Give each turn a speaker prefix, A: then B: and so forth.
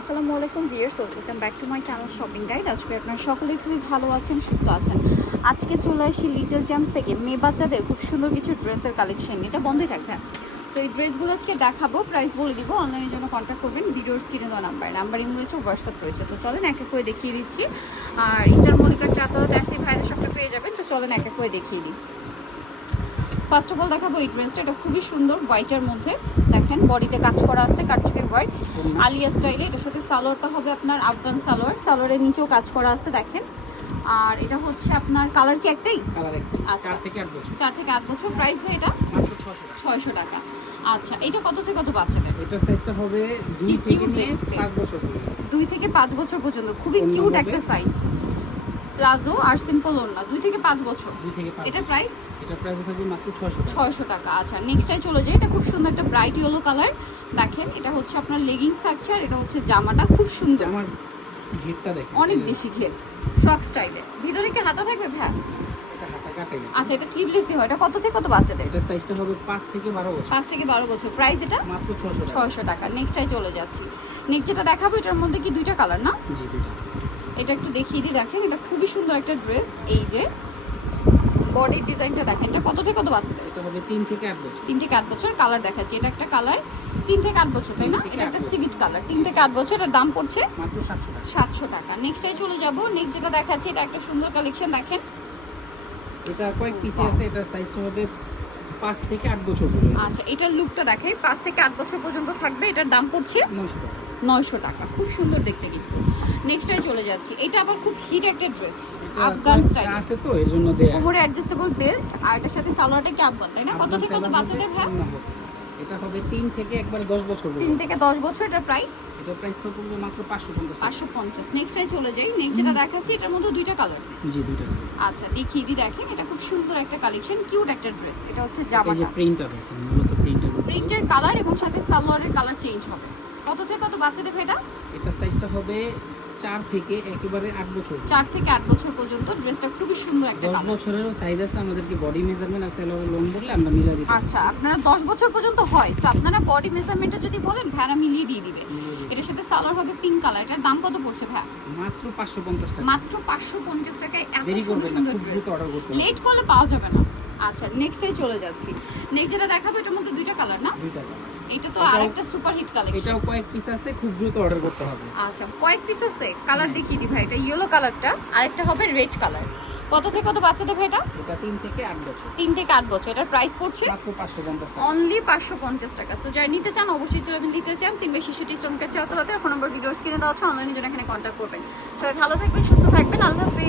A: আসসালামু আলাইকুম viewers welcome back to my channel shopping guide. আজকে আপনারা সকলেই খুবই ভালো আছেন, সুস্থ আছেন। আজকে চলে আসি লিটল জ্যামস থেকে। মেয়ে বাচ্চাদের খুব সুন্দর কিছু ড্রেসের কালেকশন এটা বন্ধই থাকবে সো এই ড্রেসগুলো আজকে দেখাবো প্রাইস বলে দিব অনলাইনের জন্য কন্ট্যাক্ট করবেন ভিডিওর স্ক্রিনে দেওয়া নাম্বার নাম্বার রয়েছে হোয়াটসঅ্যাপ রয়েছে। তো চলেন এক এক করে দেখিয়ে দিচ্ছি। আর ইস্টার মল্লিকার চারতলাতে আসলে ভাইদের সবটা পেয়ে যাবেন, তো চলেন এক এক করে দেখিয়ে দিই। ফার্স্ট অফ অল দেখাবো এই ড্রেসটা এটা খুবই সুন্দর হোয়াইটের মধ্যে। দেখেন বডিতে কাজ করা আছে কাটচুপি হোয়াইট আলিয়া স্টাইলে এটার সাথে সালোয়ারটা হবে আপনার আফগান সালোয়ার। সালোয়ারের নিচেও কাজ করা আছে দেখেন। আর এটা হচ্ছে আপনার কালার কি একটাই? আচ্ছা।
B: চার থেকে আট বছর।
A: প্রাইস ভাই এটা? ছয়শো টাকা। আচ্ছা এটা কত থেকে কত বাচ্চাদের?
B: এটার সাইজটা হবে দুই থেকে। পাঁচ বছর
A: দুই থেকে পাঁচ বছর পর্যন্ত। খুবই কিউট একটা সাইজ প্লাজো আর সিম্পল ওড়না দুই থেকে পাঁচ বছর।
B: দুই থেকে পাঁচ
A: এটার। প্রাইস
B: এটার প্রাইস থাকবে মাত্র টাকা।
A: ছয়শো টাকা আচ্ছা। নেক্সটটাই চলে যায় এটা খুব সুন্দর একটা ব্রাইট ইয়েলো কালার দেখেন এটা হচ্ছে আপনার লেগিংস থাকছে আর এটা হচ্ছে জামাটা খুব সুন্দর।
B: আমার ঘেরটা দেখেন।
A: অনেক বেশি ঘের ফ্রক স্টাইলে ভিতরে কি হাতা থাকবে ভ্যা
B: এটা
A: আচ্ছা এটা স্লিভলেস দিয়ে হয়। এটা কত থেকে কত বাচ্চাদের?
B: এটার সাইজটা হবে পাঁচ থেকে বারো বছর।
A: পাঁচ থেকে বারো বছর। প্রাইস এটা?
B: মাত্র ছশো টাকা।
A: ছয়শো টাকা। নেক্সটটাই চলে যাচ্ছি। নেক্সট যেটা দেখাবো এটার মধ্যে কি দুইটা কালার না?
B: জি দুইটা।
A: এটা একটু দেখিয়ে দিই দেখেন এটা খুবই সুন্দর একটা ড্রেস এই যে। বডির ডিজাইনটা দেখেন এটা কত থেকে কত বাচ্চাদের
B: এটা হবে তিন থেকে আট বছর।
A: তিন থেকে আট বছর কালার দেখাচ্ছি এটা একটা কালার তিন থেকে আট বছর তাই না? এটা একটা সিভিট কালার তিন থেকে আট বছর এটার দাম পড়ছে
B: মাত্র সাতশো টাকা।
A: সাতশো টাকা। নেক্সটটাই চলে যাব নেক্সট যেটা দেখাচ্ছি এটা একটা সুন্দর কালেকশন দেখেন।
B: এটা কয়েক পিসে আছে এটার সাইজটা হবে পাঁচ থেকে আট বছর পর্যন্ত।
A: আচ্ছা এটার লুকটা দেখাই পাঁচ থেকে আট বছর পর্যন্ত থাকবে এটার দাম পড়ছে
B: নয়শো টাকা।
A: নয়শো টাকা। খুব সুন্দর দেখতে কিন্তু। নেক্সটটাই চলে যাচ্ছি। এটা আবার খুব হিট একটা ড্রেস আফগান স্টাইল
B: আছে তো এর জন্য দেয়া।
A: কোমরে অ্যাডজাস্টেবল বেল্ট আর এটার সাথে সালোয়ারটা কি আফগান তাই না? কত থেকে কত বাচ্চাদের ভাই?
B: এটা হবে তিন থেকে একবারে দশ বছর
A: তিন থেকে দশ বছর এটার প্রাইস
B: এটার প্রাইস তো পড়বে মাত্র পাঁচশো পঞ্চাশ টাকা।
A: পাঁচশো পঞ্চাশ। নেক্সটটাই চলে যাই। নেক্সট যেটা দেখাচ্ছি এটার মধ্যে দুইটা কালার
B: জি দুইটা
A: আচ্ছা দেখিয়ে দিই দেখেন এটা খুব সুন্দর একটা কালেকশন কিউট একটা ড্রেস এটা হচ্ছে
B: এই যে
A: জামাটা।
B: প্রিন্টটা দেখেন মূলত প্রিন্টটা
A: প্রিন্টের কালার এবং সাথে সালোয়ারের কালার চেঞ্জ হবে। কত থেকে কত বাচ্চাদের ভাই এটা?
B: এটা সাইজটা হবে চার থেকে একেবারে আট বছর।
A: চার থেকে আট বছর পর্যন্ত ড্রেসটা খুবই সুন্দর একটা
B: দশ
A: কালার
B: বছরেরও সাইজ আছে আমাদেরকে বডি মেজারমেন্ট আর সেলোয়ার লোন বললে আমরা মিলা দিতে
A: আচ্ছা আপনারা দশ বছর পর্যন্ত হয় সো আপনারা বডি মেজারমেন্টটা যদি বলেন ভ্যারা মিলিয়ে দিয়ে দিবে। এটার সাথে সালোয়ার হবে পিঙ্ক কালার এটার দাম কত পড়ছে ভ্যা
B: মাত্র পাঁচশো পঞ্চাশ টাকা।
A: মাত্র পাঁচশো পঞ্চাশ টাকায় এত সুন্দর সুন্দর ড্রেস লেট করলে পাওয়া যাবে না। আচ্ছা নেক্সটটাই চলে যাচ্ছি। নেক্সট যেটা দেখাবো এটার মধ্যে দুইটা কালার না?
B: দুই টাকা
A: এটা তো আরেকটা সুপার হিট কালেকশন
B: এটাও কয়েক পিস আছে খুব দ্রুত অর্ডার করতে হবে।
A: আচ্ছা কয়েক পিস আছে। কালার দেখিয়ে দিই ভাই এটা ইয়েলো কালারটা আরেকটা হবে রেড কালার কত থেকে কত বাচ্চাদের ভাই এটা?
B: এটা তিন থেকে আট বছর।
A: তিন থেকে আট বছর এটার প্রাইস পড়ছে?
B: মাত্র পাঁচশো পঞ্চাশ টাকা।
A: অনলি পাঁচশো পঞ্চাশ টাকা। সো যারা নিতে চান অবশ্যই চলে যাবেন নিতে চান সিম্বে শিশুটি স্টমকের চাওয়া ফোন নম্বর ভিডিওস কিনে দেওয়া আছে অনলাইনে জন্য এখানে কন্ট্যাক্ট করবেন। সবাই ভালো থাকবেন সুস্থ থাকবেন। আল্লাহ হাফিজ।